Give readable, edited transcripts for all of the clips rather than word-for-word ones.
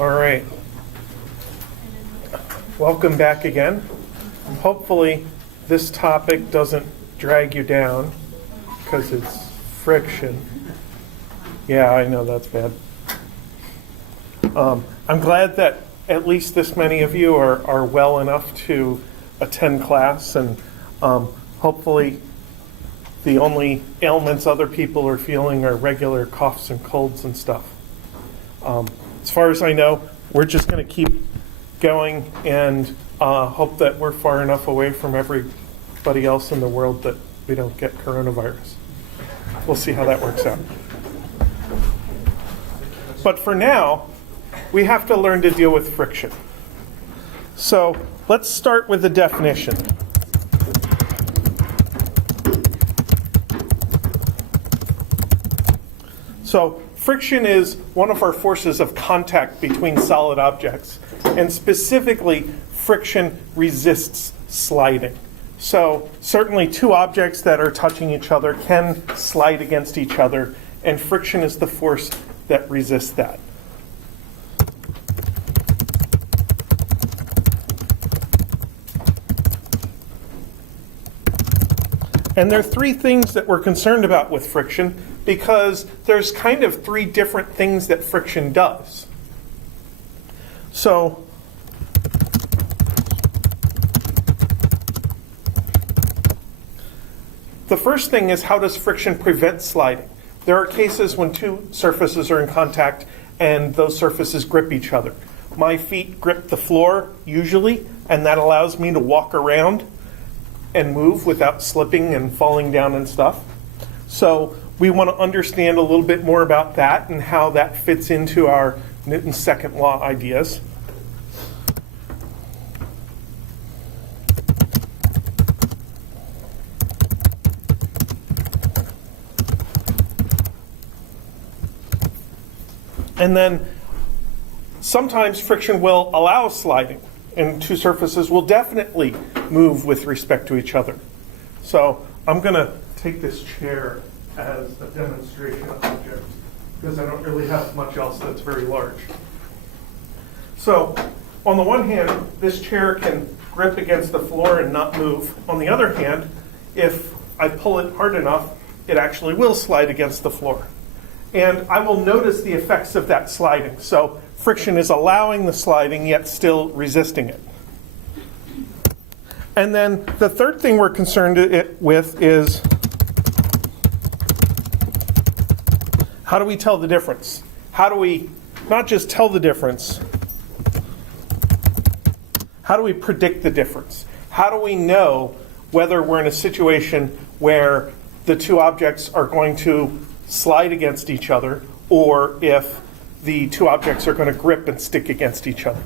All right. Welcome back again. Hopefully this topic doesn't drag you down because it's friction. Yeah, I know that's bad. I'm glad that at least this many of you are well enough to attend class, and hopefully the only ailments other people are feeling are regular coughs and colds and stuff. As far as I know, we're just going to keep going and hope that we're far enough away from everybody else in the world that we don't get coronavirus. We'll see how that works out. But for now, we have to learn to deal with friction. So let's start with the definition. So friction is one of our forces of contact between solid objects, and specifically, friction resists sliding. So certainly two objects that are touching each other can slide against each other, and friction is the force that resists that. And there are three things that we're concerned about with friction, because there's kind of three different things that friction does. So the first thing is, how does friction prevent sliding? There are cases when two surfaces are in contact and those surfaces grip each other. My feet grip the floor usually, and that allows me to walk around and move without slipping and falling down and stuff. So we want to understand a little bit more about that and how that fits into our Newton's second law ideas. And then sometimes friction will allow sliding, and two surfaces will definitely move with respect to each other. So I'm going to take this chair as a demonstration object because I don't really have much else that's very large. So on the one hand, this chair can grip against the floor and not move. On the other hand, if I pull it hard enough, it actually will slide against the floor. And I will notice the effects of that sliding. So friction is allowing the sliding, yet still resisting it. And then the third thing we're concerned with is, how do we tell the difference? How do we not just tell the difference, how do we predict the difference? How do we know whether we're in a situation where the two objects are going to slide against each other, or if the two objects are going to grip and stick against each other?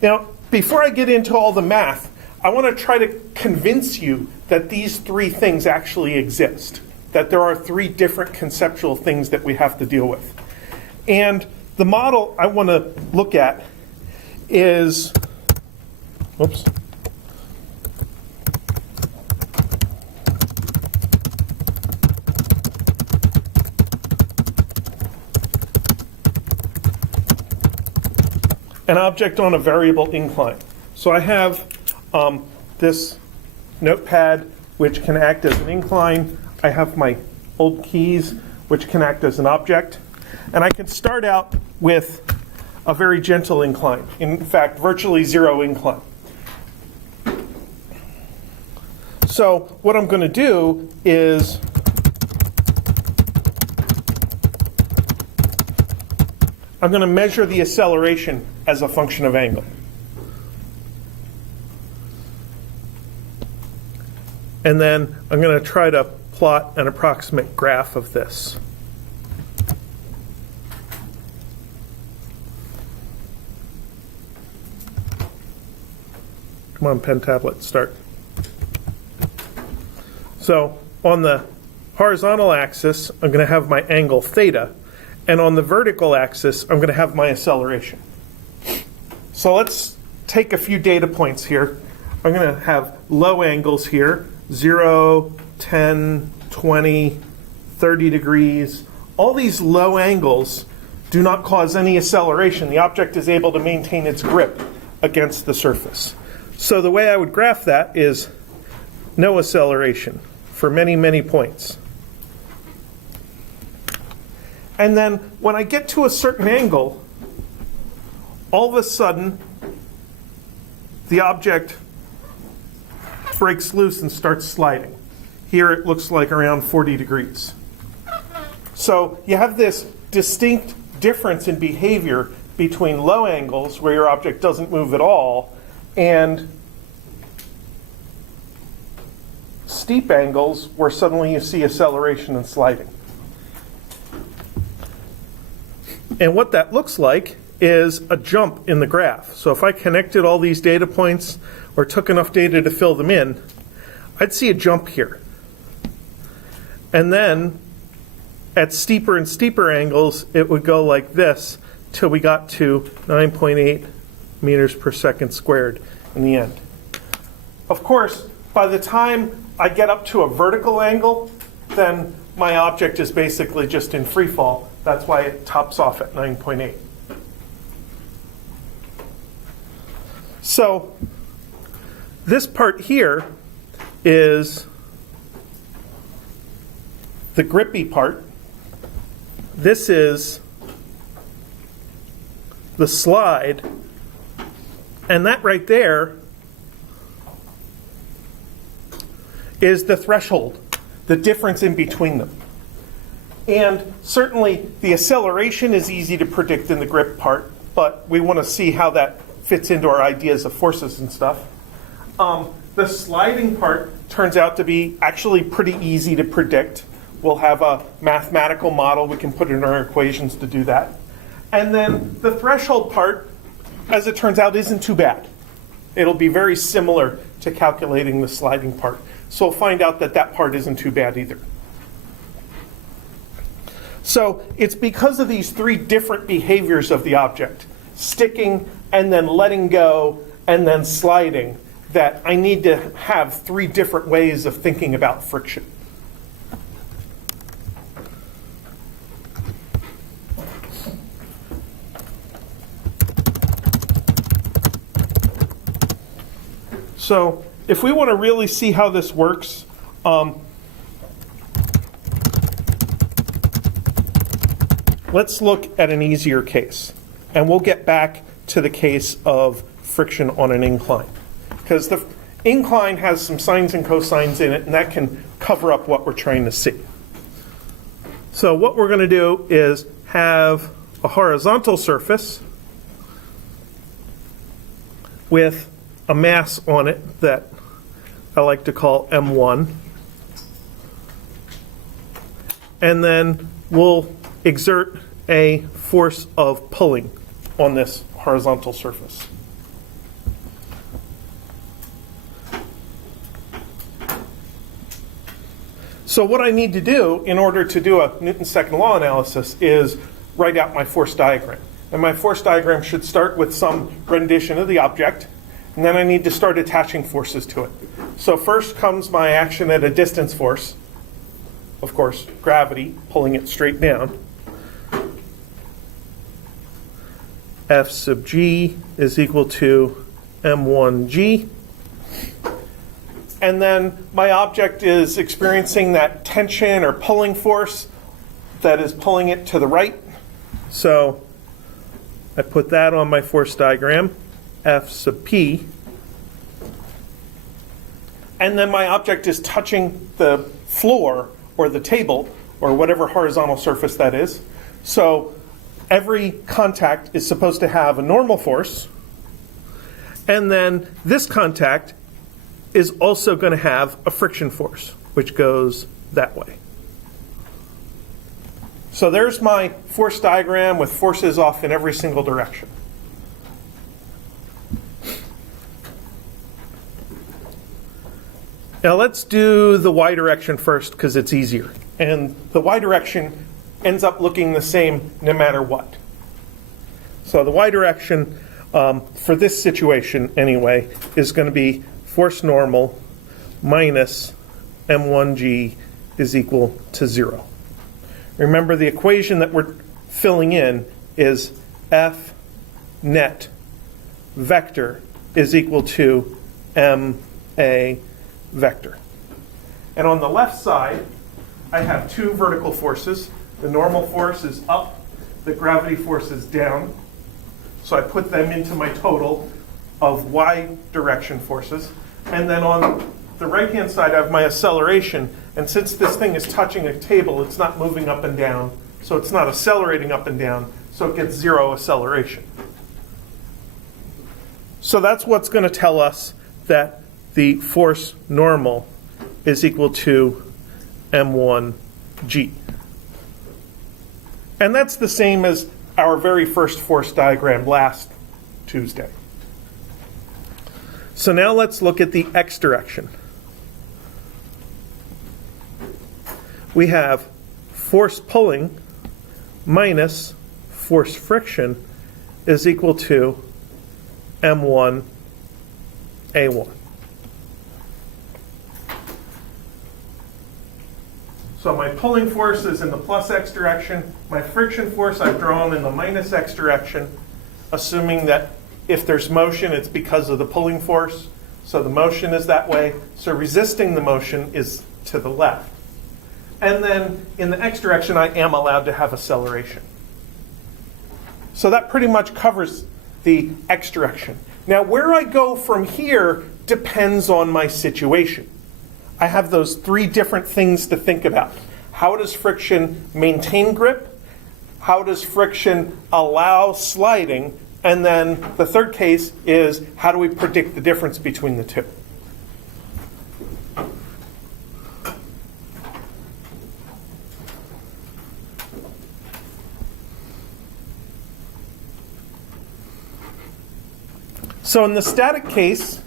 Now, before I get into all the math, I want to try to convince you that these three things actually exist, that there are three different conceptual things that we have to deal with. And the model I want to look at is, whoops. An object on a variable incline. So I have this notepad, which can act as an incline. I have my old keys, which can act as an object. And I can start out with a very gentle incline. In fact, virtually zero incline. So what I'm going to do is I'm going to measure the acceleration as a function of angle. And then I'm going to try to plot an approximate graph of this. Come on, pen tablet, start. So on the horizontal axis, I'm going to have my angle theta. And on the vertical axis, I'm going to have my acceleration. So let's take a few data points here. I'm going to have low angles here, 0, 10, 20, 30 degrees. All these low angles do not cause any acceleration. The object is able to maintain its grip against the surface. So the way I would graph that is no acceleration for many, many points. And then when I get to a certain angle, all of a sudden, the object breaks loose and starts sliding. Here it looks like around 40 degrees. So you have this distinct difference in behavior between low angles, where your object doesn't move at all, and steep angles, where suddenly you see acceleration and sliding. And what that looks like is a jump in the graph. So if I connected all these data points or took enough data to fill them in, I'd see a jump here. And then at steeper and steeper angles, it would go like this till we got to 9.8 meters per second squared in the end. Of course, by the time I get up to a vertical angle, then my object is basically just in free fall. That's why it tops off at 9.8. So this part here is the grippy part. This is the slide. And that right there is the threshold, the difference in between them. And certainly the acceleration is easy to predict in the grip part, but we want to see how that fits into our ideas of forces and stuff. The sliding part turns out to be actually pretty easy to predict. We'll have a mathematical model we can put in our equations to do that. And then the threshold part, as it turns out, isn't too bad. It'll be very similar to calculating the sliding part. So we'll find out that that part isn't too bad either. So it's because of these three different behaviors of the object, sticking and then letting go and then sliding, that I need to have three different ways of thinking about friction. So if we want to really see how this works, let's look at an easier case. And we'll get back to the case of friction on an incline. Because the incline has some sines and cosines in it, and that can cover up what we're trying to see. So what we're going to do is have a horizontal surface with a mass on it that I like to call M1. And then we'll exert a force of pulling on this horizontal surface. So what I need to do in order to do a Newton's second law analysis is write out my force diagram. And my force diagram should start with some rendition of the object, and then I need to start attaching forces to it. So first comes my action at a distance force, of course, gravity, pulling it straight down. F sub g is equal to m1g. And then my object is experiencing that tension or pulling force that is pulling it to the right. So I put that on my force diagram, F sub p. And then my object is touching the floor or the table or whatever horizontal surface that is. So every contact is supposed to have a normal force. And then this contact is also going to have a friction force, which goes that way. So there's my force diagram with forces off in every single direction. Now let's do the y direction first because it's easier. And the y direction ends up looking the same no matter what. So the y direction for this situation anyway is going to be force normal minus m1g is equal to 0. Remember, the equation that we're filling in is F net vector is equal to ma vector. And on the left side, I have two vertical forces. The normal force is up, the gravity force is down. So I put them into my total of y direction forces. And then on the right-hand side, I have my acceleration. And since this thing is touching a table, it's not moving up and down. So it's not accelerating up and down. So it gets zero acceleration. So that's what's going to tell us that the force normal is equal to m1g. And that's the same as our very first force diagram last Tuesday. So now let's look at the x direction. We have force pulling minus force friction is equal to m1 a1. So my pulling force is in the plus x direction. My friction force I've drawn in the minus x direction, assuming that if there's motion, it's because of the pulling force. So the motion is that way. So resisting the motion is to the left. And then in the x direction, I am allowed to have acceleration. So that pretty much covers the x direction. Now, where I go from here depends on my situation. I have those three different things to think about. How does friction maintain grip? How does friction allow sliding? And then the third case is, how do we predict the difference between the two? So in the static case,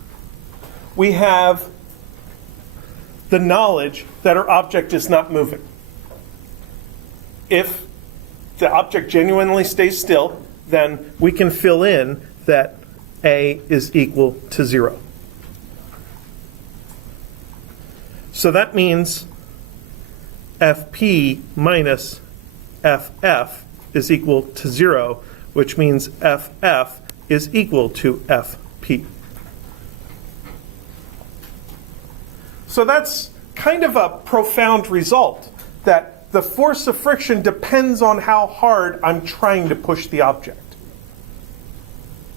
we have the knowledge that our object is not moving. If the object genuinely stays still, then we can fill in that A is equal to 0. So that means Fp minus Ff is equal to 0, which means Ff is equal to Fp. So that's kind of a profound result, that the force of friction depends on how hard I'm trying to push the object.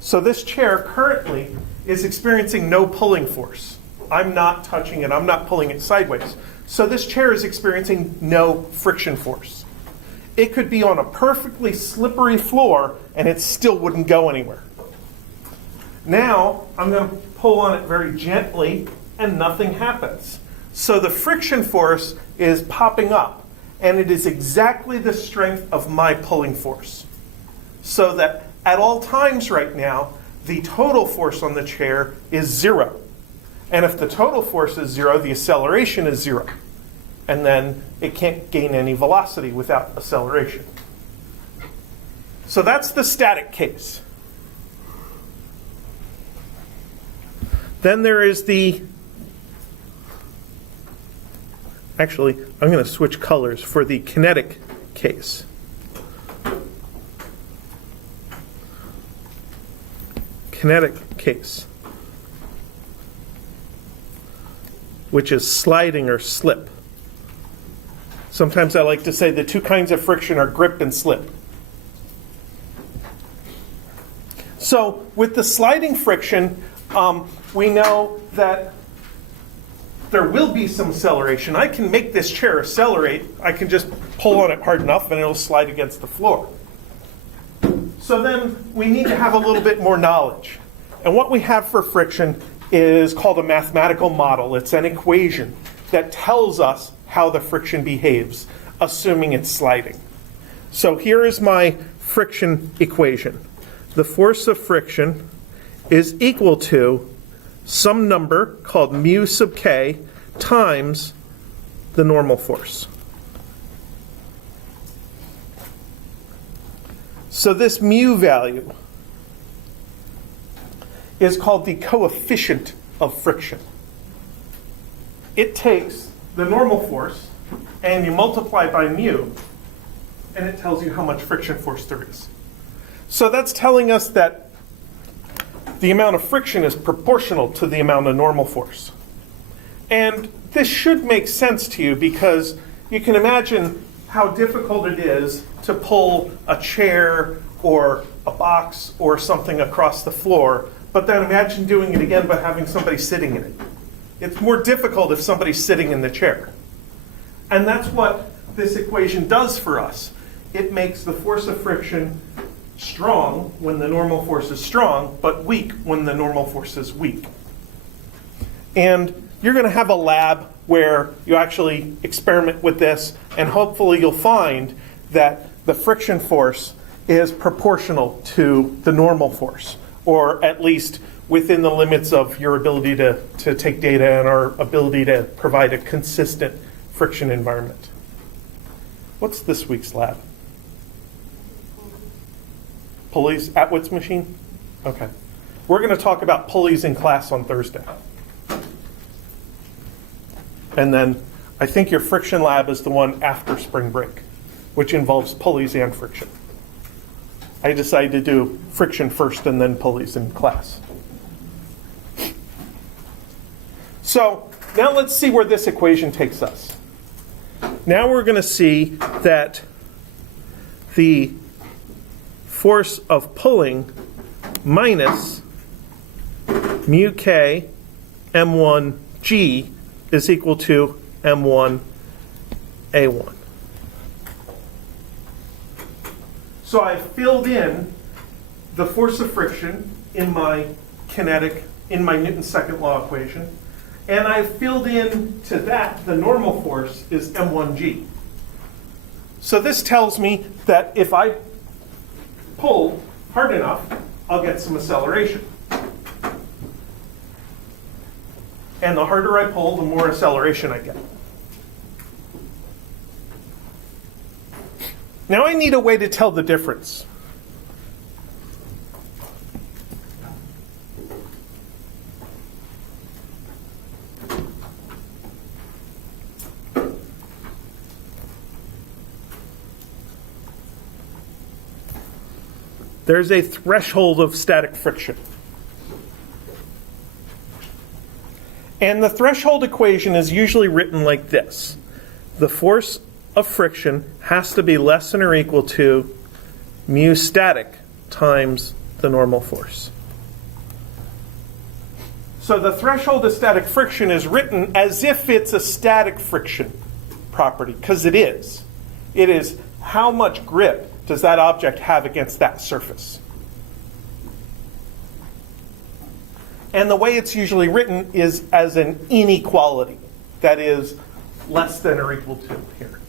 So this chair currently is experiencing no pulling force. I'm not touching it, I'm not pulling it sideways. So this chair is experiencing no friction force. It could be on a perfectly slippery floor and it still wouldn't go anywhere. Now I'm going to pull on it very gently and nothing happens. So the friction force is popping up, and it is exactly the strength of my pulling force. So that at all times right now, the total force on the chair is 0. And if the total force is 0, the acceleration is 0. And then it can't gain any velocity without acceleration. So that's the static case. Then there is the... Actually, I'm going to switch colors for the kinetic case. Kinetic case, which is sliding or slip. Sometimes I like to say the two kinds of friction are grip and slip. So with the sliding friction, we know that there will be some acceleration. I can make this chair accelerate. I can just pull on it hard enough and it'll slide against the floor. So then we need to have a little bit more knowledge. And what we have for friction is called a mathematical model. It's an equation that tells us how the friction behaves, assuming it's sliding. So here is my friction equation. The force of friction is equal to some number called mu sub k times the normal force. So this mu value is called the coefficient of friction. It takes the normal force and you multiply by mu, and it tells you how much friction force there is. So that's telling us that the amount of friction is proportional to the amount of normal force. And this should make sense to you because you can imagine how difficult it is to pull a chair or a box or something across the floor, but then imagine doing it again but having somebody sitting in it. It's more difficult if somebody's sitting in the chair. And that's what this equation does for us. It makes the force of friction strong when the normal force is strong, but weak when the normal force is weak. And you're going to have a lab where you actually experiment with this, and hopefully you'll find that the friction force is proportional to the normal force, or at least within the limits of your ability to take data and our ability to provide a consistent friction environment. What's this week's lab? Pulleys, Atwood's machine? Okay. We're going to talk about pulleys in class on Thursday. And then I think your friction lab is the one after spring break, which involves pulleys and friction. I decided to do friction first and then pulleys in class. So now let's see where this equation takes us. Now we're going to see that the force of pulling minus mu k m1 g is equal to m1 a1. So I filled in the force of friction in my Newton's second law equation, and I filled in to that the normal force is m1g. So this tells me that if I pull hard enough, I'll get some acceleration. And the harder I pull, the more acceleration I get. Now I need a way to tell the difference. There's a threshold of static friction. And the threshold equation is usually written like this. The force of friction has to be less than or equal to mu static times the normal force. So the threshold of static friction is written as if it's a static friction property, because it is. It is how much grip does that object have against that surface. And the way it's usually written is as an inequality, that is less than or equal to here.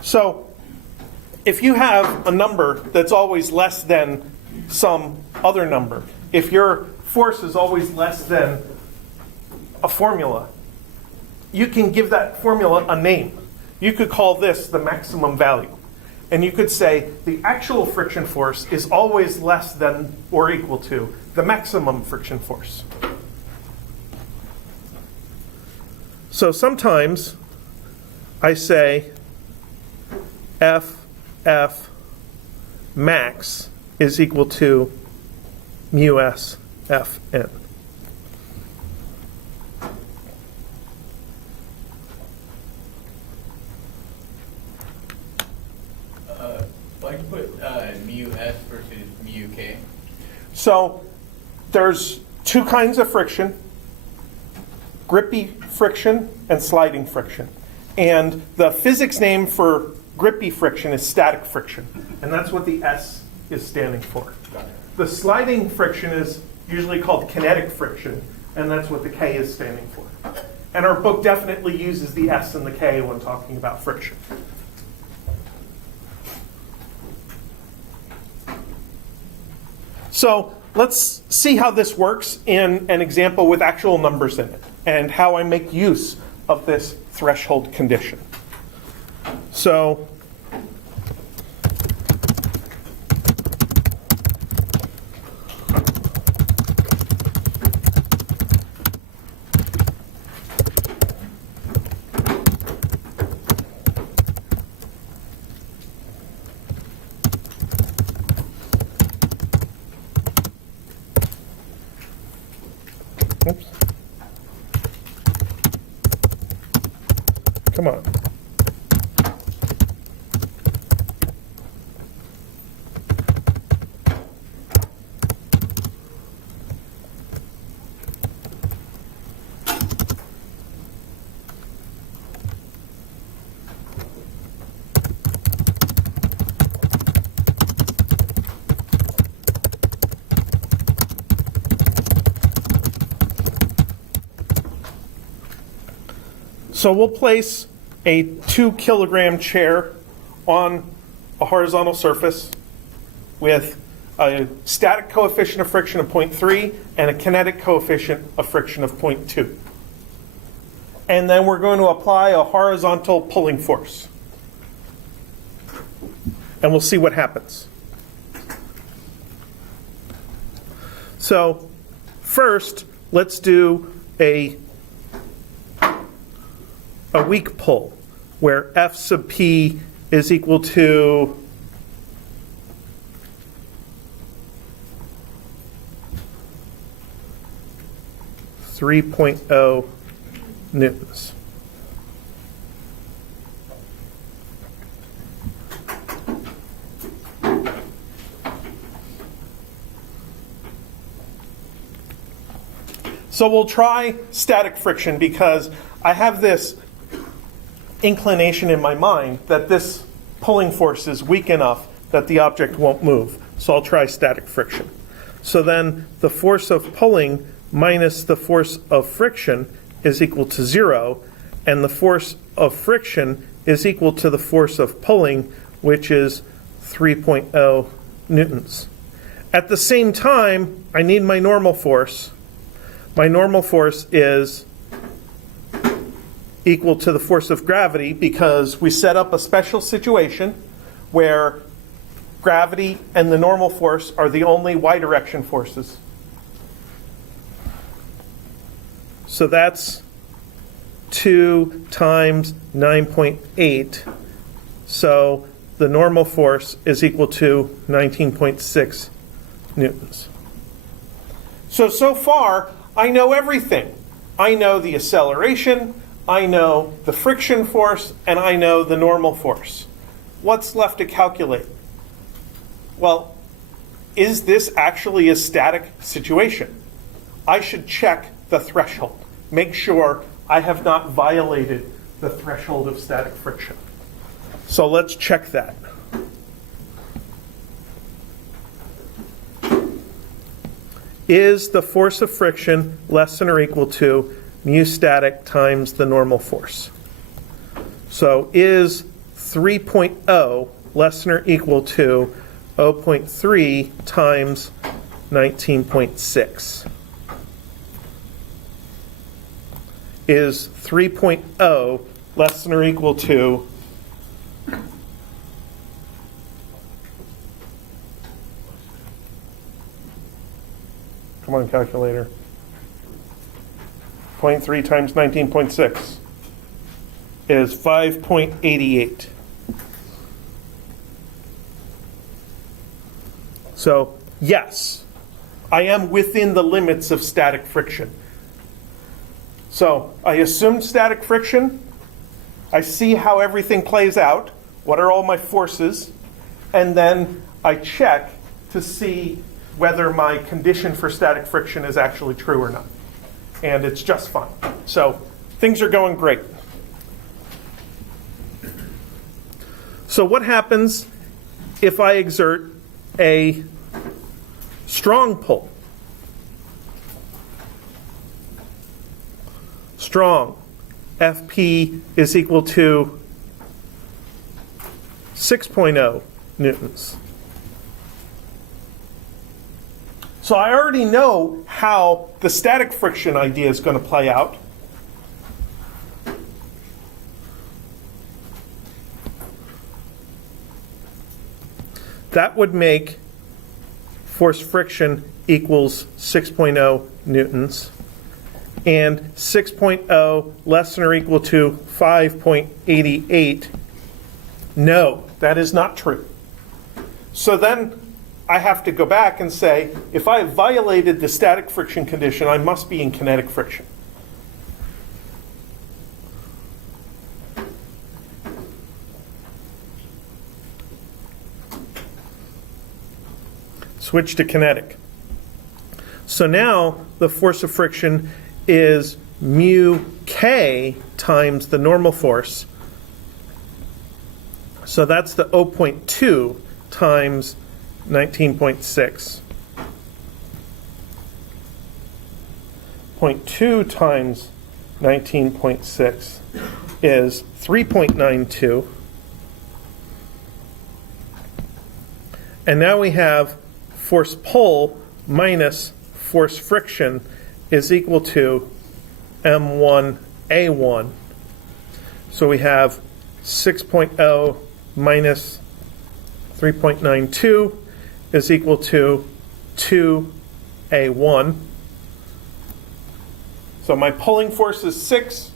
So if you have a number that's always less than some other number, if your force is always less than a formula, you can give that formula a name. You could call this the maximum value. And you could say the actual friction force is always less than or equal to the maximum friction force. So sometimes I say F max is equal to mu s Fn. Why do you put mu s versus mu k? So there's two kinds of friction: grippy friction and sliding friction. And the physics name for grippy friction is static friction, and that's what the S is standing for. The sliding friction is usually called kinetic friction, and that's what the K is standing for. And our book definitely uses the S and the K when talking about friction. So let's see how this works in an example with actual numbers in it, and how I make use of this threshold condition. So Come on. So we'll place a 2 kilogram chair on a horizontal surface with a static coefficient of friction of 0.3 and a kinetic coefficient of friction of 0.2. And then we're going to apply a horizontal pulling force. And we'll see what happens. So first, let's do a weak pull, where F sub P is equal to .0 newtons. So we'll try static friction because I have this inclination in my mind that this pulling force is weak enough that the object won't move. So I'll try static friction. So then the force of pulling minus the force of friction is equal to 0, and the force of friction is equal to the force of pulling, which is 3.0 newtons. At the same time, I need my normal force. My normal force is equal to the force of gravity because we set up a special situation where gravity and the normal force are the only y direction forces. So that's 2 times 9.8. So the normal force is equal to 19.6 newtons. So far, I know everything. I know the acceleration, I know the friction force, and I know the normal force. What's left to calculate? Well, is this actually a static situation? I should check the threshold. Make sure I have not violated the threshold of static friction. So let's check that. Is the force of friction less than or equal to mu static times the normal force? So is 3.0 less than or equal to 0.3 times 19.6? Is 3.0 less than or equal to come on, calculator. 0.3 times 19.6 is 5.88. So, yes, I am within the limits of static friction. So, I assumed static friction. I see how everything plays out. What are all my forces? And then I check to see whether my condition for static friction is actually true or not. And it's just fine. So things are going great. So what happens if I exert a strong pull? Strong. FP is equal to 6.0 newtons. So I already know how the static friction idea is going to play out. That would make force friction equals 6.0 newtons. And 6.0 less than or equal to 5.88. No, that is not true. So then I have to go back and say, if I have violated the static friction condition, I must be in kinetic friction. Switch to kinetic. So now the force of friction is mu k times the normal force. So that's the 0.2 times 19.6. 0.2 times 19.6 is 3.92. And now we have force pull minus force friction is equal to m1a1. So we have 6.0 minus 3.92 is equal to 2a1. So my pulling force is 6.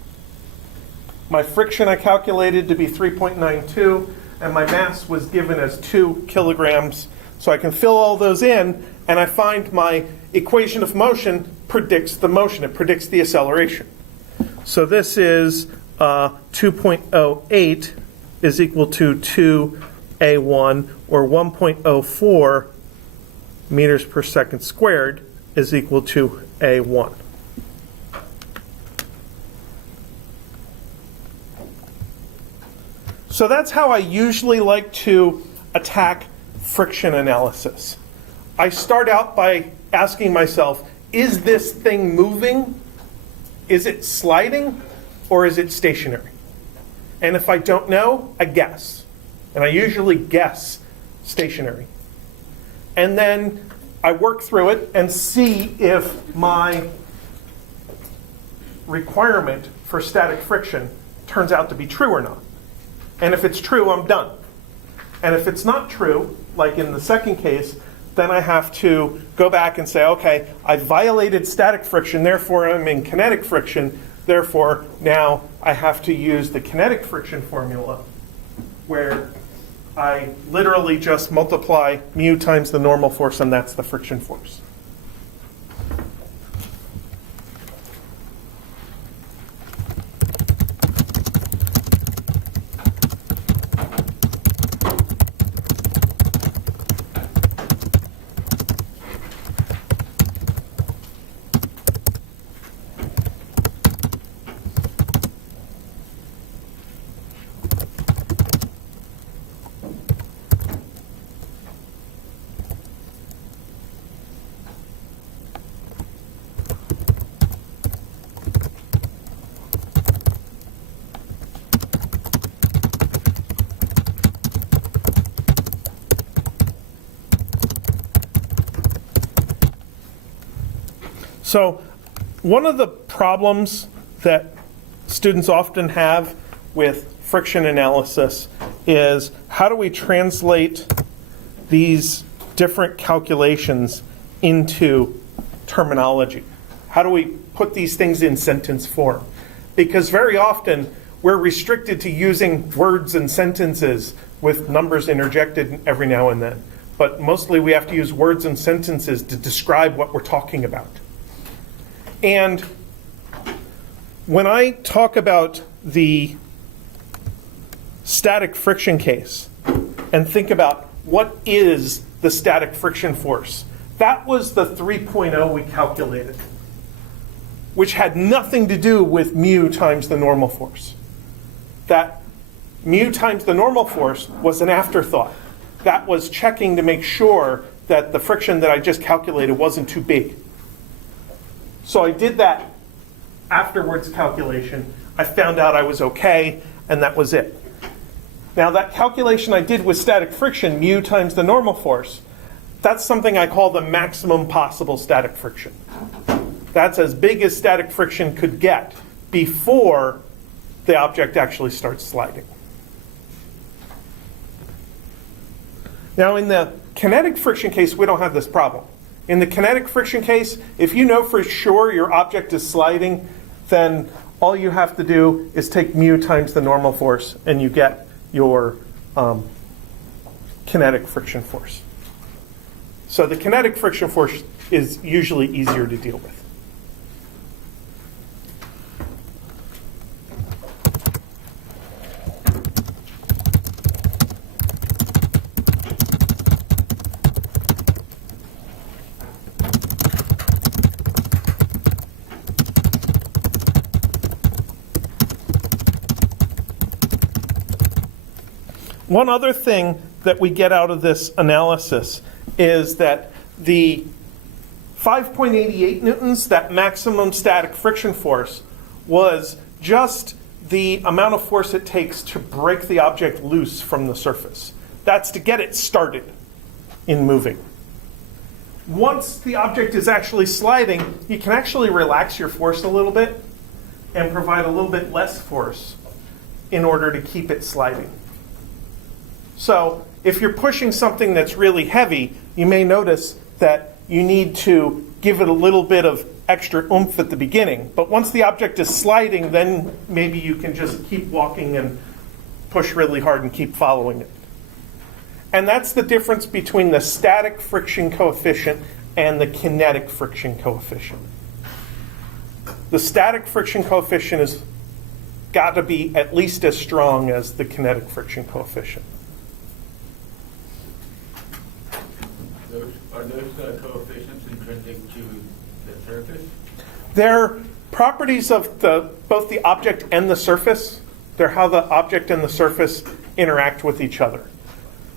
My friction I calculated to be 3.92, and my mass was given as 2 kilograms. So I can fill all those in, and I find my equation of motion predicts the motion. It predicts the acceleration. So this is 2.08 is equal to 2a1, or 1.04 meters per second squared is equal to a1. So that's how I usually like to attack friction analysis. I start out by asking myself, is this thing moving? Is it sliding? Or is it stationary? And if I don't know, I guess. And I usually guess stationary. And then I work through it and see if my requirement for static friction turns out to be true or not. And if it's true, I'm done. And if it's not true, like in the second case, then I have to go back and say, okay, I violated static friction, therefore I'm in kinetic friction, therefore now I have to use the kinetic friction formula, where I literally just multiply mu times the normal force, and that's the friction force. So one of the problems that students often have with friction analysis is, how do we translate these different calculations into terminology? How do we put these things in sentence form? Because very often we're restricted to using words and sentences with numbers interjected every now and then. But mostly we have to use words and sentences to describe what we're talking about. And when I talk about the static friction case and think about what is the static friction force, that was the 3.0 we calculated, which had nothing to do with mu times the normal force. That mu times the normal force was an afterthought. That was checking to make sure that the friction that I just calculated wasn't too big. So I did that afterwards calculation. I found out I was okay, and that was it. Now that calculation I did with static friction, mu times the normal force, that's something I call the maximum possible static friction. That's as big as static friction could get before the object actually starts sliding. Now in the kinetic friction case, we don't have this problem. In the kinetic friction case, if you know for sure your object is sliding, then all you have to do is take mu times the normal force, and you get your kinetic friction force. So the kinetic friction force is usually easier to deal with. One other thing that we get out of this analysis is that the 5.88 newtons, that maximum static friction force, was just the amount of force it takes to break the object loose from the surface. That's to get it started in moving. Once the object is actually sliding, you can actually relax your force a little bit and provide a little bit less force in order to keep it sliding. So if you're pushing something that's really heavy, you may notice that you need to give it a little bit of extra oomph at the beginning. But once the object is sliding, then maybe you can just keep walking and push really hard and keep following it. And that's the difference between the static friction coefficient and the kinetic friction coefficient. The static friction coefficient has got to be at least as strong as the kinetic friction coefficient. Are those coefficients intrinsic to the surface? They're properties of both the object and the surface. They're how the object and the surface interact with each other.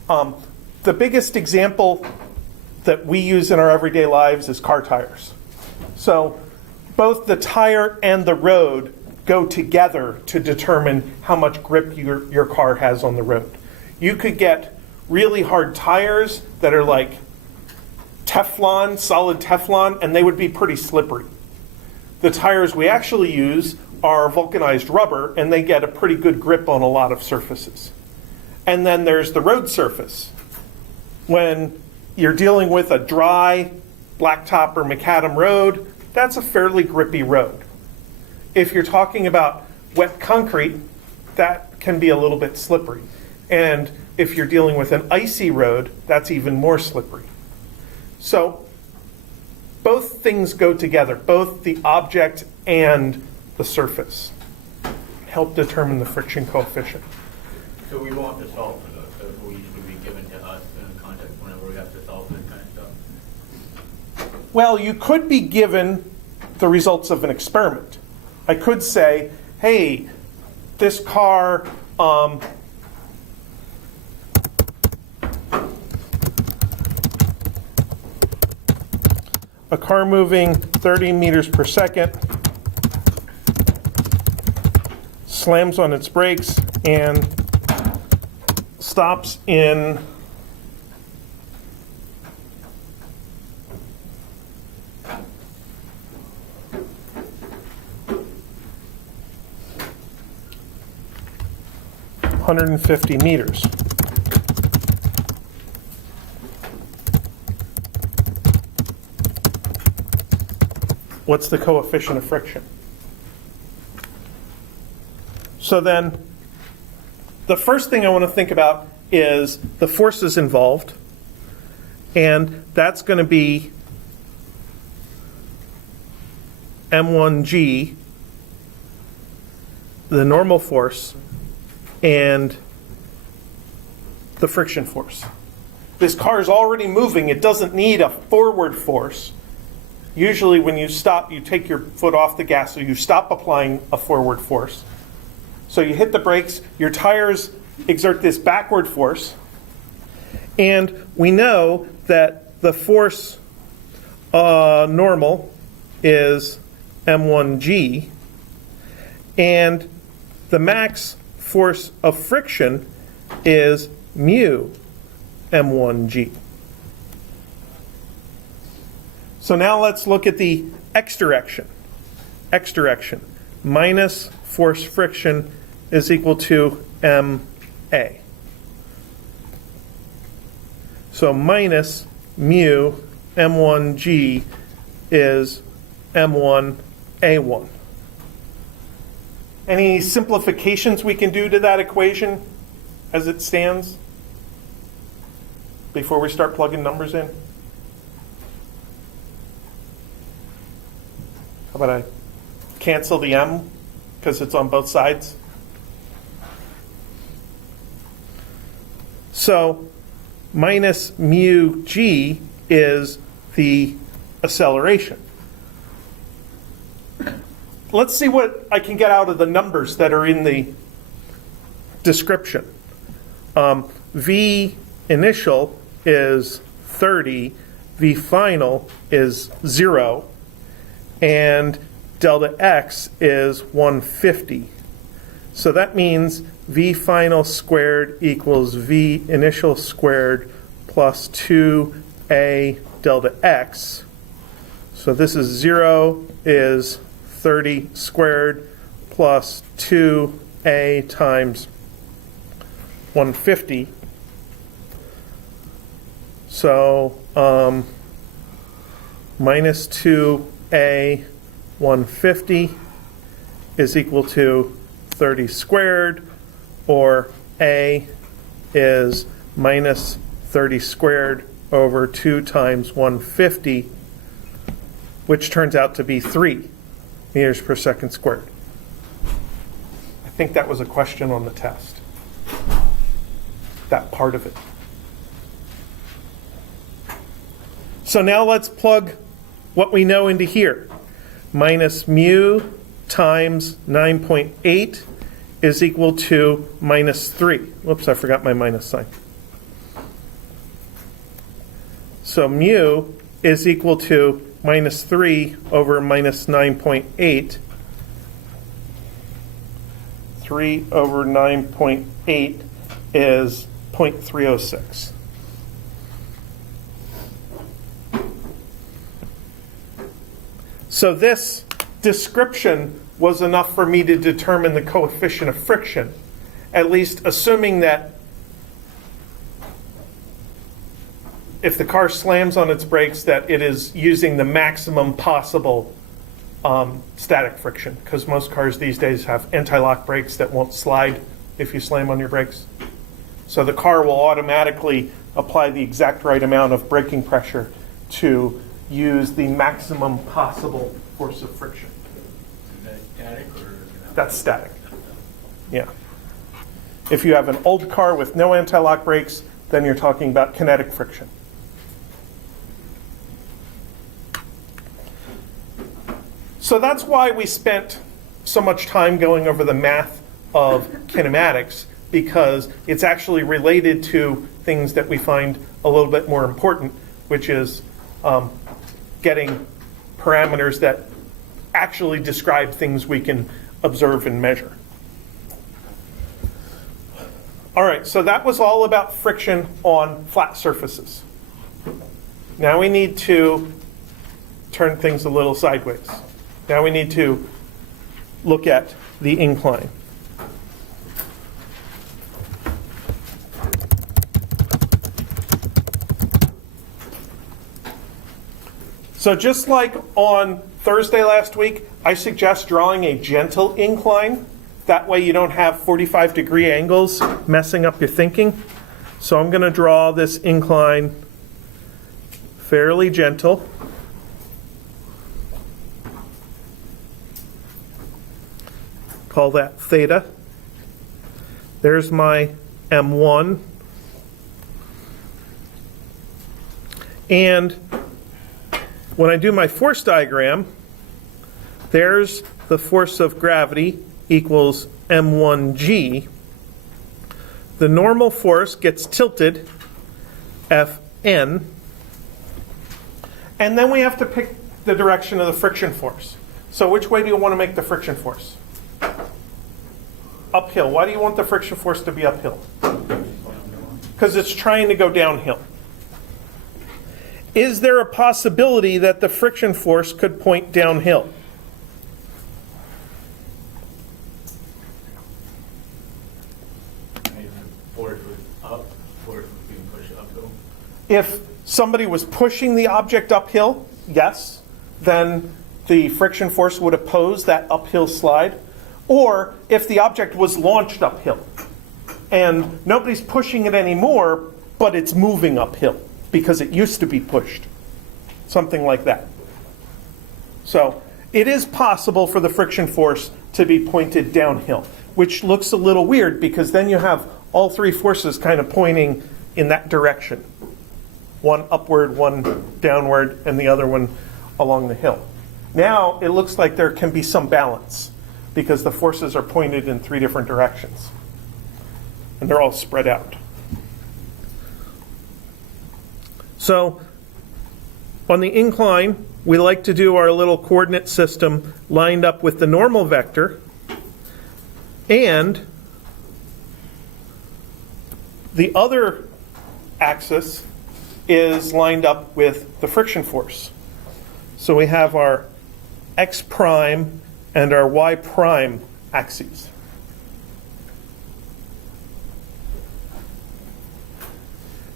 The biggest example that we use in our everyday lives is car tires. So both the tire and the road go together to determine how much grip your car has on the road. You could get really hard tires that are like Teflon, solid Teflon, and they would be pretty slippery. The tires we actually use are vulcanized rubber, and they get a pretty good grip on a lot of surfaces. And then there's the road surface. When you're dealing with a dry blacktop or macadam road, that's a fairly grippy road. If you're talking about wet concrete, that can be a little bit slippery. And if you're dealing with an icy road, that's even more slippery. So both things go together, both the object and the surface help determine the friction coefficient. So we won't have to solve for those. Those will usually be given to us in the context whenever we have to solve this kind of stuff. Well, you could be given the results of an experiment. I could say, hey, this car, a car moving 30 meters per second slams on its brakes and stops in (150 meters). What's the coefficient of friction? So then, the first thing I want to think about is the forces involved, and that's going to be M1G, the normal force, and the friction force. This car is already moving. It doesn't need a forward force. Usually when you stop, you take your foot off the gas, so you stop applying a forward force. So you hit the brakes, your tires exert this backward force, and we know that the force normal is M1G, and the max force of friction is mu M1G. So now let's look at the x direction. X direction minus force friction is equal to ma. So minus mu m1g is m1a1. Any simplifications we can do to that equation as it stands before we start plugging numbers in? How about I cancel the m because it's on both sides? So minus mu g is the acceleration. Let's see what I can get out of the numbers that are in the description. V initial is 30, V final is 0, and delta x is 150. So that means V final squared equals V initial squared plus 2a delta x. So this is 0 is 30 squared plus 2a times 150. So minus 2a 150 is equal to 30 squared, or a is minus 30 squared over 2 times 150, which turns out to be 3 meters per second squared. I think that was a question on the test, that part of it. So now let's plug what we know into here. Minus mu times 9.8 is equal to minus 3. Whoops, I forgot my minus sign. So mu is equal to minus 3 over minus 9.8. 3 over 9.8 is 0.306. So this description was enough for me to determine the coefficient of friction, at least assuming that if the car slams on its brakes, that it is using the maximum possible static friction, because most cars these days have anti-lock brakes that won't slide if you slam on your brakes. So the car will automatically apply the exact right amount of braking pressure to use the maximum possible force of friction. Is that static or? That's static. Yeah. If you have an old car with no anti-lock brakes, then you're talking about kinetic friction. So that's why we spent so much time going over the math of kinematics, because it's actually related to things that we find a little bit more important, which is getting parameters that actually describe things we can observe and measure. All right, so that was all about friction on flat surfaces. Now we need to turn things a little sideways. Now we need to look at the incline. So just like on Thursday last week, I suggest drawing a gentle incline. That way you don't have 45-degree angles messing up your thinking. So I'm going to draw this incline fairly gentle. Call that theta. There's my M1. And when I do my force diagram, there's the force of gravity equals M1G. The normal force gets tilted, Fn. And then we have to pick the direction of the friction force. So which way do you want to make the friction force? Uphill. Why do you want the friction force to be uphill? Because it's trying to go downhill. Is there a possibility that the friction force could point downhill? Maybe the force was up, force was being pushed uphill. If somebody was pushing the object uphill, yes, then the friction force would oppose that uphill slide. Or if the object was launched uphill and nobody's pushing it anymore, but it's moving uphill because it used to be pushed. Something like that. So it is possible for the friction force to be pointed downhill, which looks a little weird because then you have all three forces kind of pointing in that direction. One upward, one downward, and the other one along the hill. Now it looks like there can be some balance because the forces are pointed in three different directions. And they're all spread out. So on the incline, we like to do our little coordinate system lined up with the normal vector, and the other axis is lined up with the friction force. So we have our x prime and our y prime axes.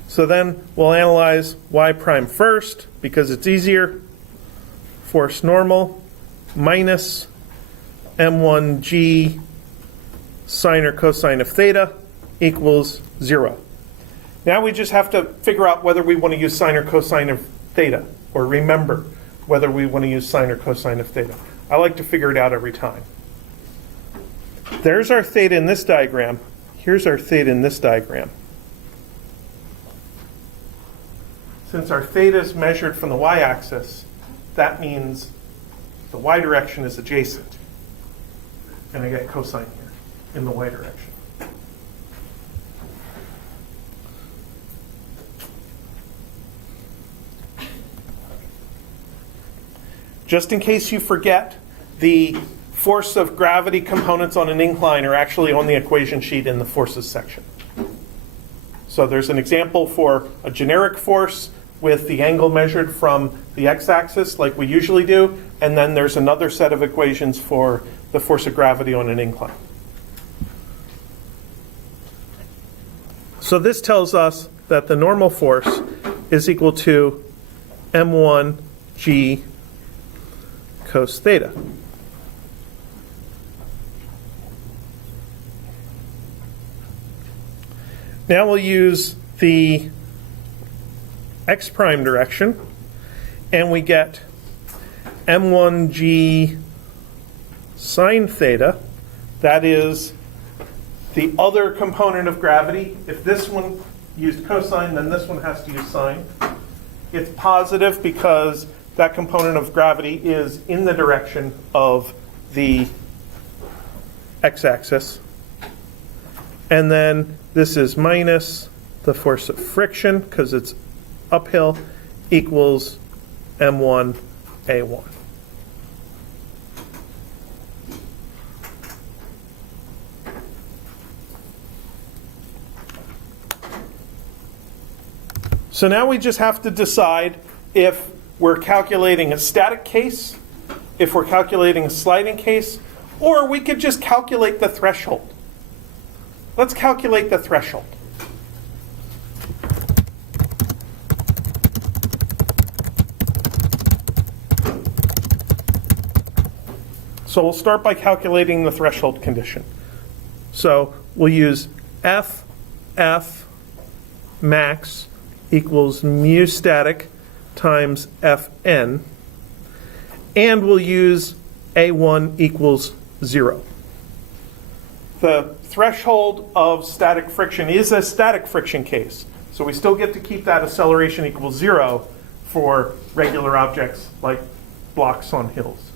So then we'll analyze y prime first because it's easier. Force normal minus m1g sine or cosine of theta equals 0. Now we just have to figure out whether we want to use sine or cosine of theta, or remember whether we want to use sine or cosine of theta. I like to figure it out every time. There's our theta in this diagram. Here's our theta in this diagram. Since our theta is measured from the y-axis, that means the y direction is adjacent. And I get cosine here in the y direction. Just in case you forget, the force of gravity components on an incline are actually on the equation sheet in the forces section. So there's an example for a generic force with the angle measured from the x-axis like we usually do, and then there's another set of equations for the force of gravity on an incline. So this tells us that the normal force is equal to m1g cos theta. Now we'll use the x prime direction, and we get m1g sine theta. That is the other component of gravity. If this one used cosine, then this one has to use sine. It's positive because that component of gravity is in the direction of the x-axis. And then this is minus the force of friction, because it's uphill, equals m1 a1. So now we just have to decide if we're calculating a static case, if we're calculating a sliding case, or we could just calculate the threshold. Let's calculate the threshold. So we'll start by calculating the threshold condition. So we'll use F max equals mu static times Fn, and we'll use A1 equals 0. The threshold of static friction is a static friction case, so we still get to keep that acceleration equals 0 for regular objects like blocks on hills.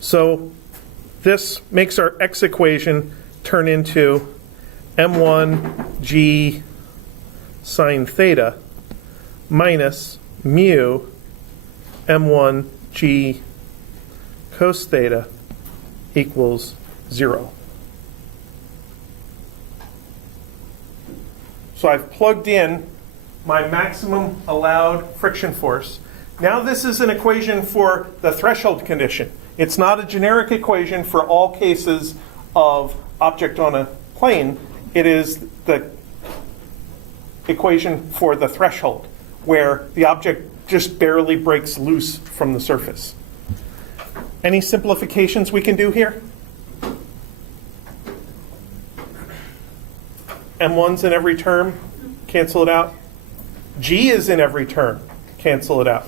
So this makes our x equation turn into m1g sine theta minus mu m1g cos theta equals 0. So I've plugged in my maximum allowed friction force. Now this is an equation for the threshold condition. It's not a generic equation for all cases of object on a plane. It is the equation for the threshold, where the object just barely breaks loose from the surface. Any simplifications we can do here? M1's in every term, cancel it out. G is in every term, cancel it out.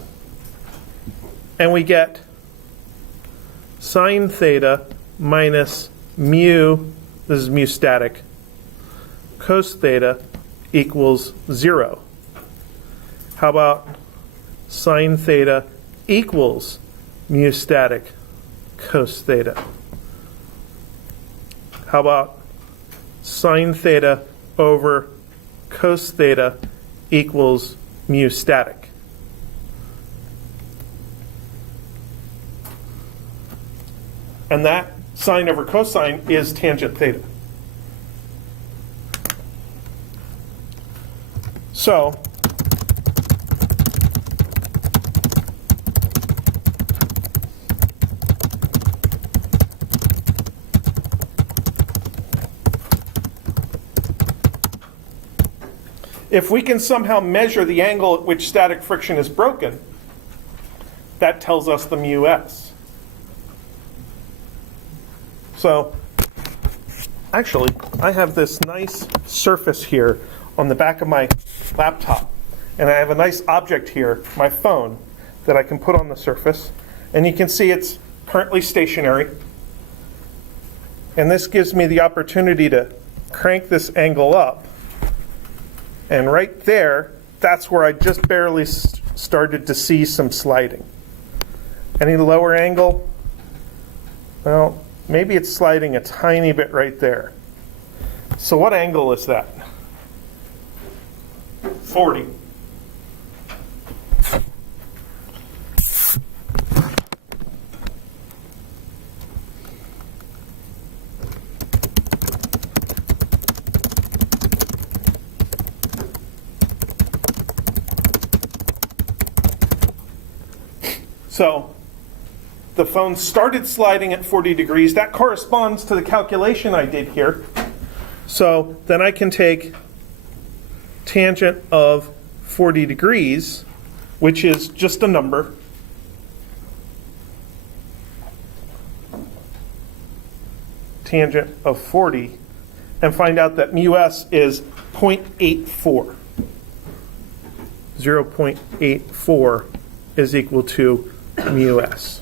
And we get sine theta minus mu, this is mu static, cos theta equals 0. How about sine theta equals mu static cos theta? How about sine theta over cos theta equals mu static. And that sine over cosine is tangent theta. So if we can somehow measure the angle at which static friction is broken, that tells us the mu s. So actually, I have this nice surface here on the back of my laptop. And I have a nice object here, my phone, that I can put on the surface. And you can see it's currently stationary. And this gives me the opportunity to crank this angle up. And right there, that's where I just barely started to see some sliding. Any lower angle? Well, maybe it's sliding a tiny bit right there. So what angle is that? 40. So the phone started sliding at 40 degrees. That corresponds to the calculation I did here. So then I can take tangent of 40 degrees, which is just a number, tangent of 40, and find out that mu s is 0.84. 0.84 is equal to mu s.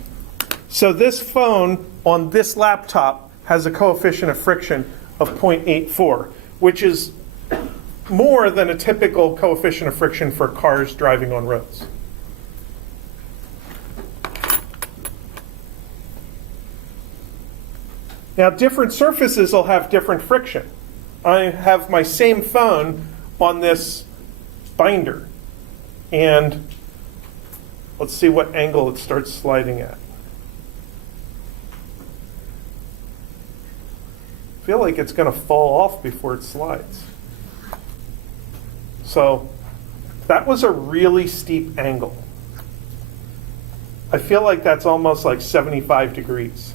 So this phone on this laptop has a coefficient of friction of 0.84, which is more than a typical coefficient of friction for cars driving on roads. Now, different surfaces will have different friction. I have my same phone on this binder, and let's see what angle it starts sliding at. I feel like it's going to fall off before it slides. So that was a really steep angle. I feel like that's almost like 75 degrees.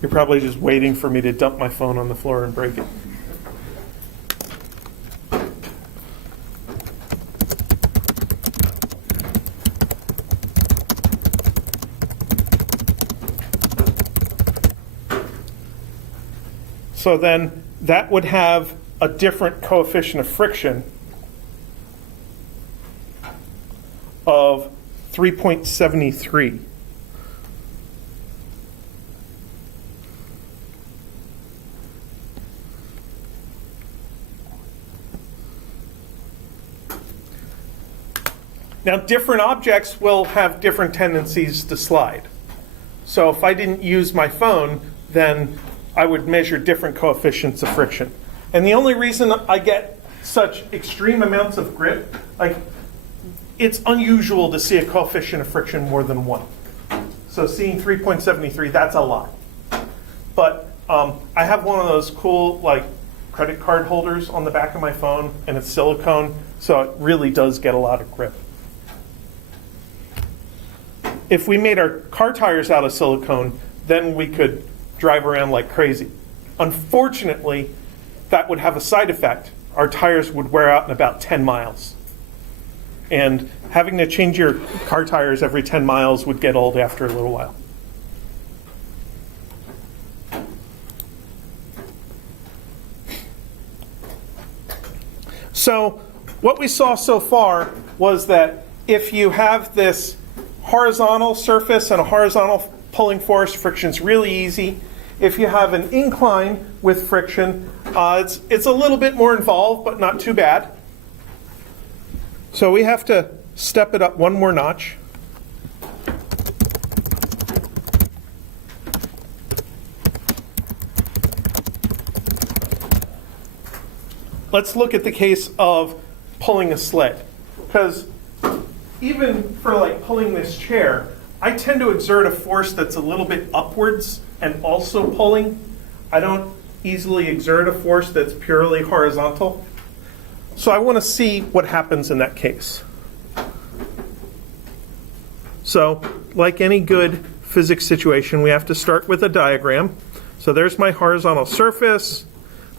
You're probably just waiting for me to dump my phone on the floor and break it. So then that would have a different coefficient of friction of 3.73. Now, different objects will have different tendencies to slide. So if I didn't use my phone, then I would measure different coefficients of friction. And the only reason I get such extreme amounts of grip, like it's unusual to see a coefficient of friction more than 1. So seeing 3.73, that's a lot. But I have one of those cool like credit card holders on the back of my phone, and it's silicone, so it really does get a lot of grip. If we made our car tires out of silicone, then we could drive around like crazy. Unfortunately, that would have a side effect. Our tires would wear out in about 10 miles. And having to change your car tires every 10 miles would get old after a little while. So what we saw so far was that if you have this horizontal surface and a horizontal pulling force, friction's really easy. If you have an incline with friction, it's a little bit more involved, but not too bad. So we have to step it up one more notch. let's look at the case of pulling a sled. Because even for like pulling this chair, I tend to exert a force that's a little bit upwards and also pulling. I don't easily exert a force that's purely horizontal. So I want to see what happens in that case. So, like any good physics situation, we have to start with a diagram. So there's my horizontal surface,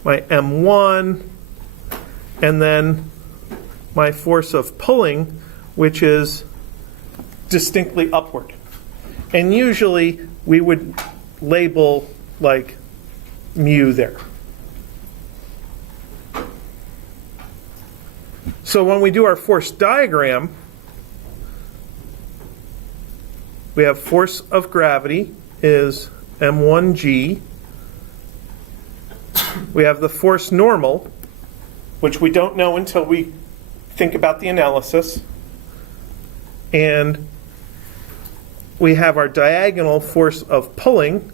my M1, and then my force of pulling, which is distinctly upward. And usually we would label like mu there. So when we do our force diagram, we have force of gravity is m1g. We have the force normal, which we don't know until we think about the analysis. And we have our diagonal force of pulling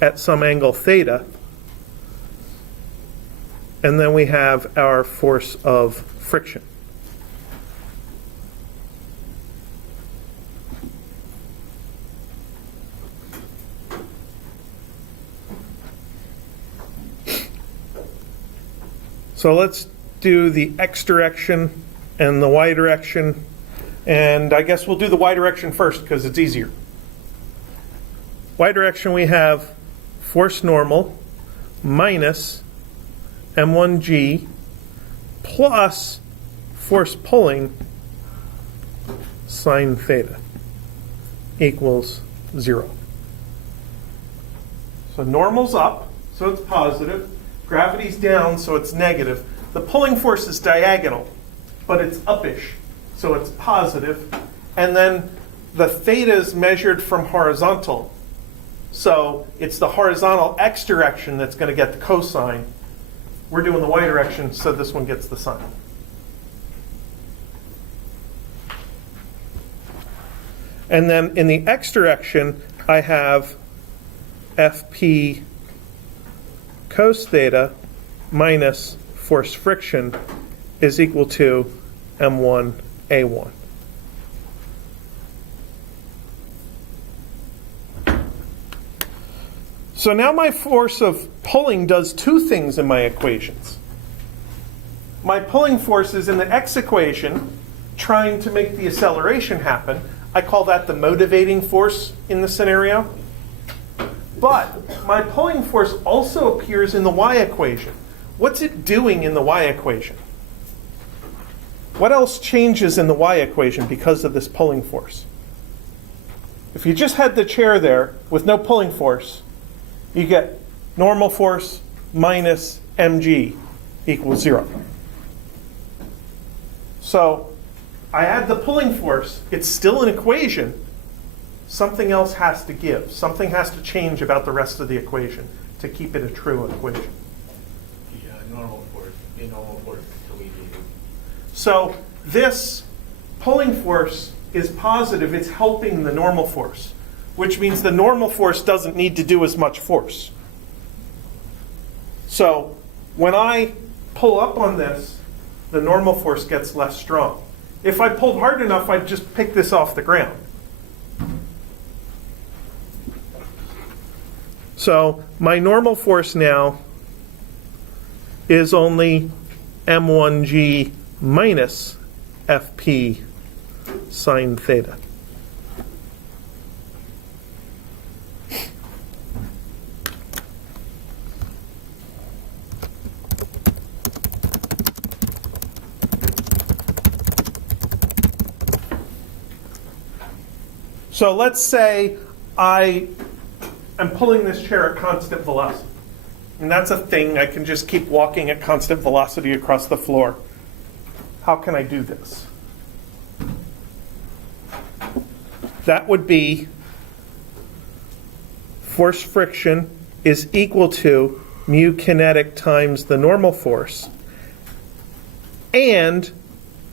at some angle theta. And then we have our force of friction. So let's do the x direction and the y direction. And I guess we'll do the y direction first because it's easier. Y direction, we have force normal minus m1g plus force pulling sine theta equals 0. So normal's up, so it's positive. Gravity's down, so it's negative. The pulling force is diagonal, but it's uppish, so it's positive. And then the theta is measured from horizontal. So it's the horizontal x direction that's going to get the cosine. We're doing the y direction, so this one gets the sine. And then in the x direction, I have Fp cos theta minus force friction is equal to m1a1. So now my force of pulling does two things in my equations. My pulling force is in the x equation trying to make the acceleration happen. I call that the motivating force in the scenario. But my pulling force also appears in the y equation. What's it doing in the y equation? What else changes in the y equation because of this pulling force? If you just had the chair there with no pulling force, you get normal force minus mg equals 0. So I add the pulling force. It's still an equation. Something else has to give. Something has to change about the rest of the equation to keep it a true equation. The normal force alleviated. So this pulling force is positive. It's helping the normal force, which means the normal force doesn't need to do as much force. So when I pull up on this, the normal force gets less strong. If I pulled hard enough, I'd just pick this off the ground. So my normal force now is only m1g minus Fp sine theta. So let's say I am pulling this chair at constant velocity. And that's a thing. I can just keep walking at constant velocity across the floor. How can I do this? That would be force friction is equal to mu kinetic times the normal force, and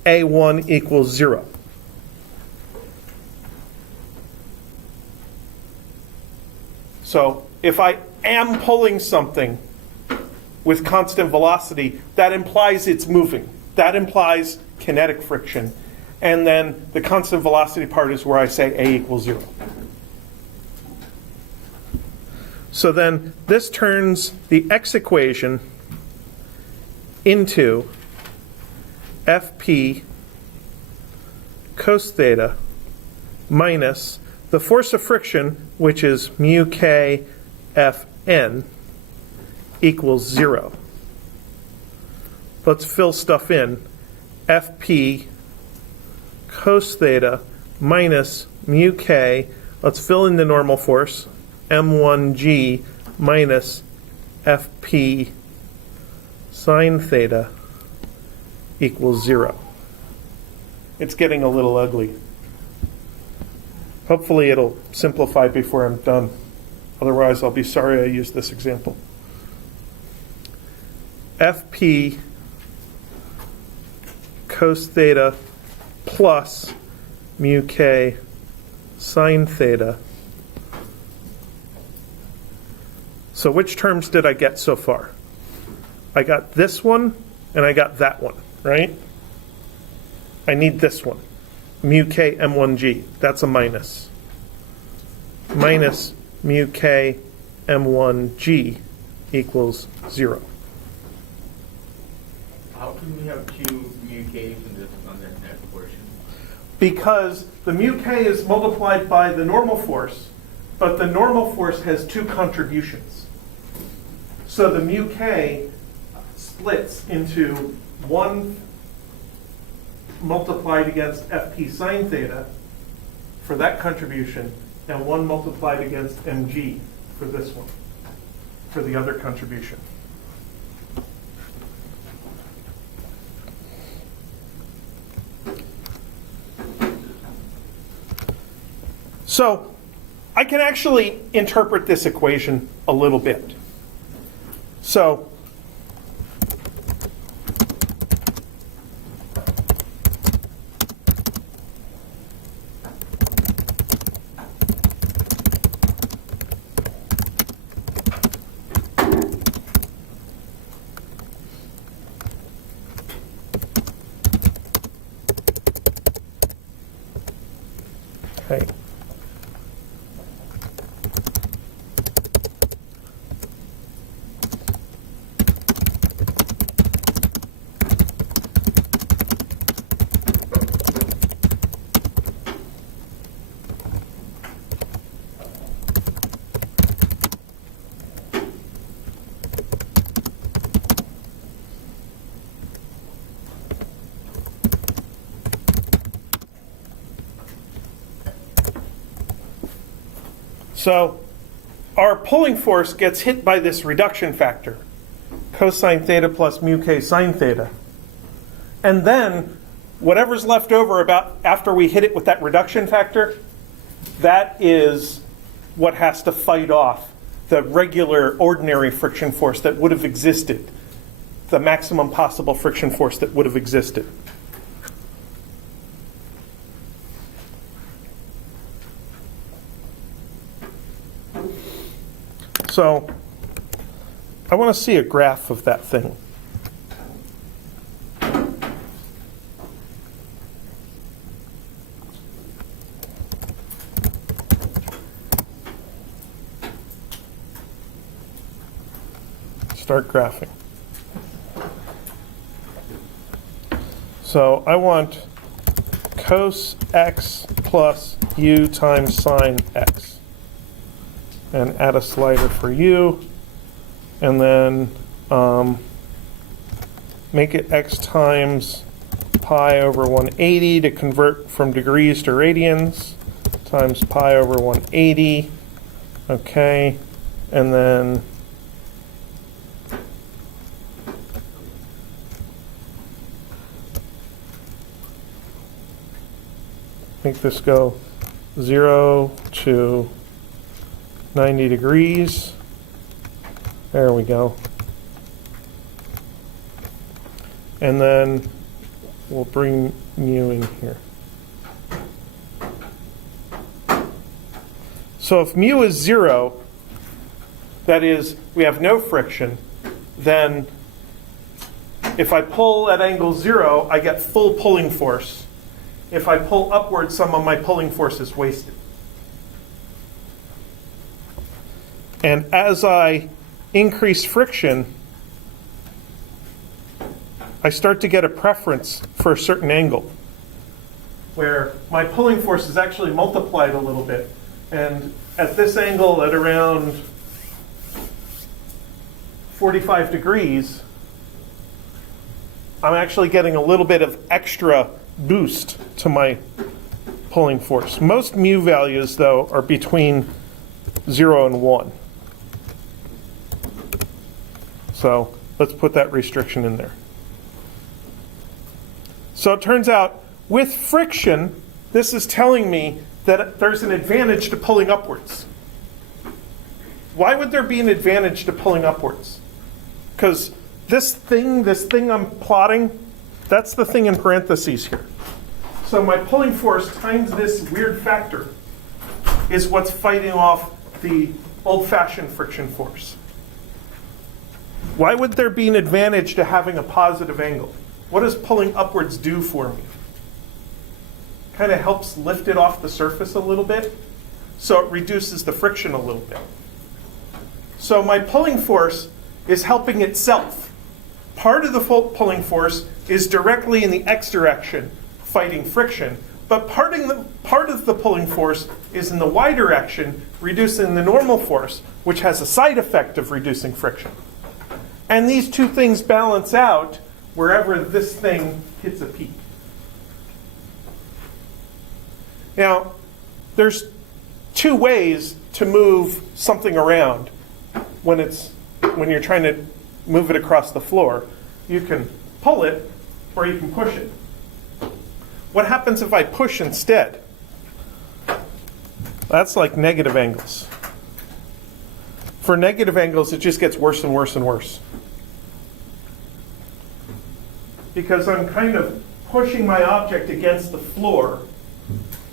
A1 equals 0. So if I am pulling something, with constant velocity, that implies it's moving. That implies kinetic friction. And then the constant velocity part is where I say A equals 0. So then this turns the x equation into Fp cos theta minus the force of friction, which is mu k Fn, equals 0. Let's fill stuff in. Fp cos theta minus mu k, let's fill in the normal force, m1g minus Fp sine theta equals 0. It's getting a little ugly. Hopefully it'll simplify before I'm done. Otherwise, I'll be sorry I used this example. Fp cos theta plus mu k sine theta. So which terms did I get so far? I got this one and I got that one, right? I need this one. Mu k m1g. That's a minus. Minus mu k m1g equals 0. How can we have two mu k's in this, on this next portion? Because the mu k is multiplied by the normal force, but the normal force has two contributions. So the mu k splits into one multiplied against Fp sine theta for that contribution, and one multiplied against mg for this one, for the other contribution. So I can actually interpret this equation a little bit. So okay. So our pulling force gets hit by this reduction factor, cosine theta plus mu k sine theta. And then whatever's left over about after we hit it with that reduction factor, that is what has to fight off the regular ordinary friction force that would have existed, the maximum possible friction force that would have existed. So I want to see a graph of that thing. Start graphing. So I want cos x plus u times sine x. And add a slider for u, and then make it x times pi over 180 to convert from degrees to radians, times pi over 180, okay, and then make this go 0 to 90 degrees. There we go. And then we'll bring mu in here. So if mu is 0, that is, we have no friction, then if I pull at angle 0, I get full pulling force. If I pull upward, some of my pulling force is wasted. And as I increase friction, I start to get a preference for a certain angle, where my pulling force is actually multiplied a little bit. And at this angle, at around 45 degrees, I'm actually getting a little bit of extra boost to my pulling force. Most mu values, though, are between 0 and 1. So let's put that restriction in there. So it turns out, with friction, this is telling me that there's an advantage to pulling upwards. Why would there be an advantage to pulling upwards? Because this thing I'm plotting, that's the thing in parentheses here. So my pulling force times this weird factor is what's fighting off the old-fashioned friction force. Why would there be an advantage to having a positive angle? What does pulling upwards do for me? Kind of helps lift it off the surface a little bit, so it reduces the friction a little bit. So my pulling force is helping itself. Part of the pulling force is directly in the x direction, fighting friction, but part of the pulling force is in the y direction, reducing the normal force, which has a side effect of reducing friction. And these two things balance out wherever this thing hits a peak. Now, there's two ways to move something around when you're trying to move it across the floor. You can pull it or you can push it. What happens if I push instead? That's like negative angles. For negative angles, it just gets worse and worse and worse. Because I'm kind of pushing my object against the floor,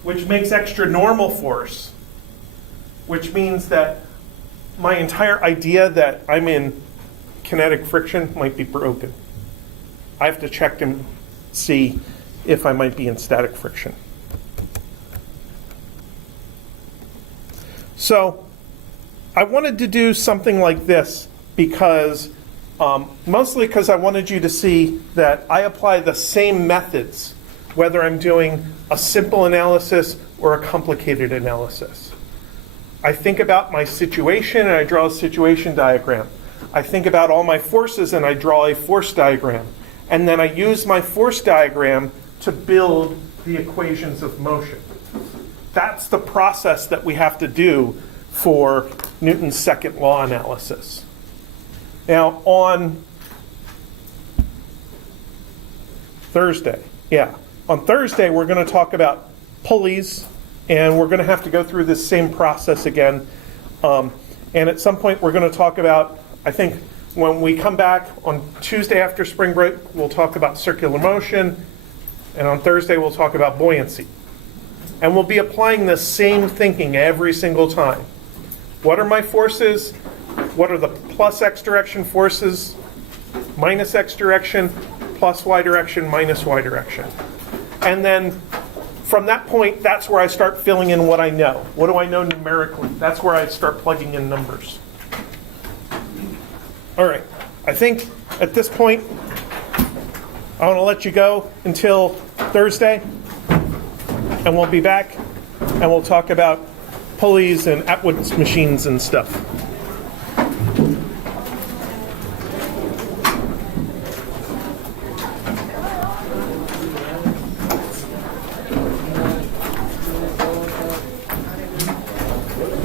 which makes extra normal force, which means that my entire idea that I'm in kinetic friction might be broken. I have to check and see if I might be in static friction. So I wanted to do something like this because mostly because I wanted you to see that I apply the same methods, whether I'm doing a simple analysis or a complicated analysis. I think about my situation and I draw a situation diagram. I think about all my forces and I draw a force diagram. And then I use my force diagram to build the equations of motion. That's the process that we have to do for Newton's second law analysis. Now, on Thursday, we're going to talk about pulleys, and we're going to have to go through this same process again. And at some point, we're going to talk about, I think, when we come back on Tuesday after spring break, we'll talk about circular motion, and on Thursday, we'll talk about buoyancy. And we'll be applying the same thinking every single time. What are my forces? What are the plus x direction forces, minus x direction, plus y direction, minus y direction? And then from that point, that's where I start filling in what I know. What do I know numerically? That's where I start plugging in numbers. All right, I think at this point, I want to let you go until Thursday, and we'll be back, and we'll talk about pulleys and Atwood's machines and stuff.